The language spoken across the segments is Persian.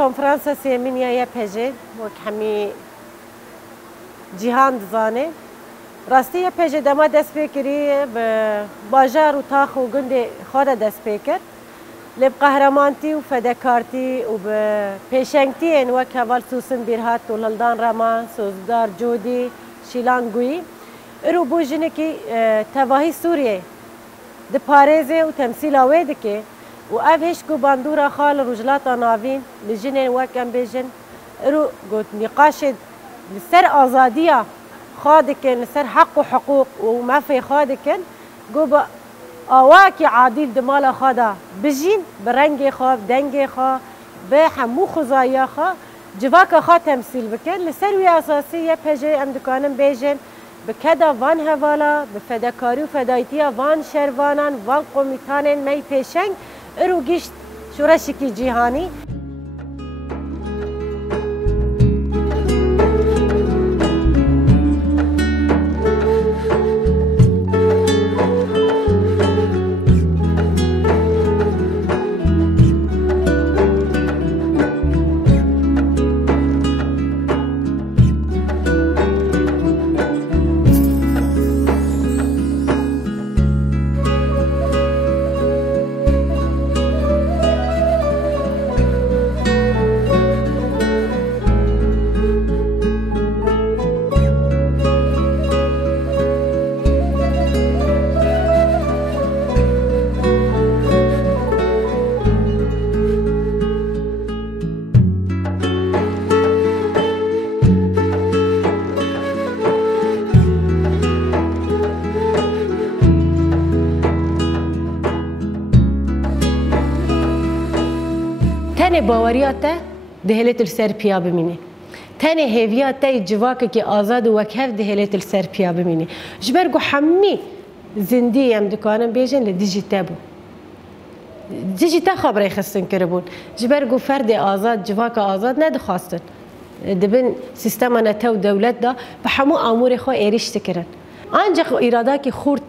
کنفرانس سیمینیه پجه و کمی جهان دزانه راستی پجه دما دست بکری به باجار و تاخ و گند خود دست بکر لب قهرمانتی و فداکارتی و به پیشنگتی این وقت اول سوسن بیرهات و لالدان رمان سوزدار جودی شیلانگویی رو بوجنه که تواهی سوریه د پارێزێ و تەمسیلا wê dike û ev hêj ku bandûra xwe li rojhilata navîn li jinên wek em bêjin îro got nîqaşê li ser azadiya xwe dikin li ser heq û hiqûq û mefê xwe dikin got bi awayekî adîl di mala xwe de bijîn bi rengê xwe bi dengê xwe bi hemû xwezayiya xwe civaka xwe temsîl bikin li ser wî esasî yê pejê em dikarin bêjin به کدا وان هوالا به فداکاری و فدایتیا وان شروانان وان قومیتانن می پیشنگ ارو گشت شورشکی جهانی تنه باوریات دهلت السر پیا بمینی تنه هویات جواک که آزاد و وکهف دهلت السر پیا بمینی جبرگو حمی زندی ام دکانم بیجن لدیجیتا بو دیجیتا خبره خستن کربون جبرگو فرد آزاد جواک آزاد ندخواستن دبن سیستم نتو دولت دا به همو امور خو ایریشت کرن آنجا ایرادا که خورد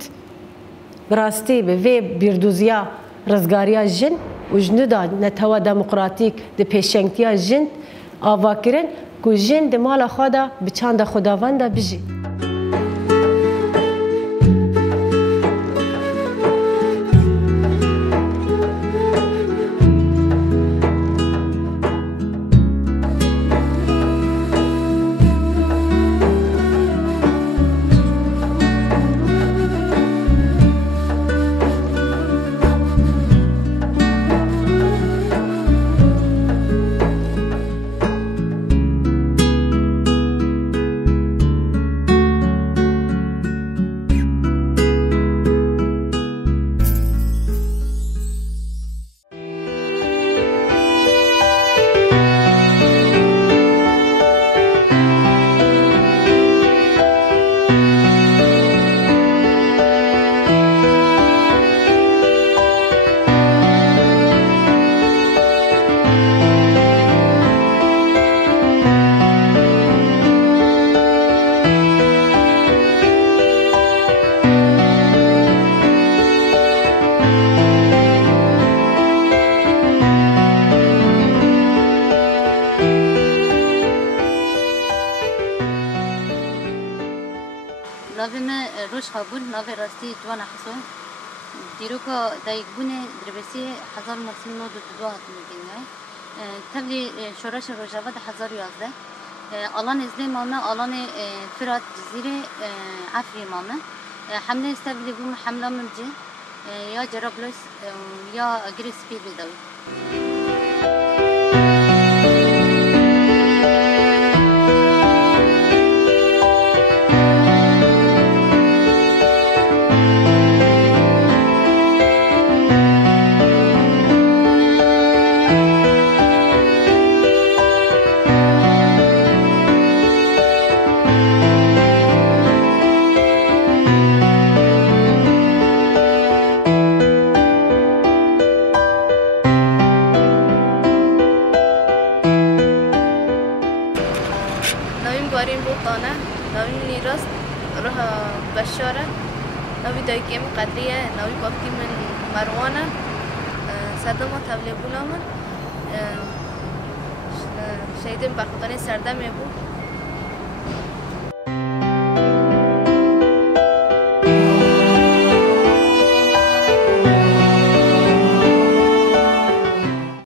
براستی به وی بیردوزیا رزگاریا جن و جنودا نتوا دموکراتیک د پیشنگتیا جن آوا کرن کو جن د مال خدا به چاند خداوند بجی خابون ناوی راستی دوان حسون دیروکا دایک بونه دربسی 1992 هاتون میگن تبلی شورش روجاوا 1011 آلان ازلی مامه آلان فرات جزیره عفری مامه حمله استبلی بوم حمله ممجه یا جرابلوس یا گریسپی بدوی بشارة نوی دایکیم قدریه نوی باقی من مروانه صدامت حوله بولا من شهیدم برخوردانی سردمه بود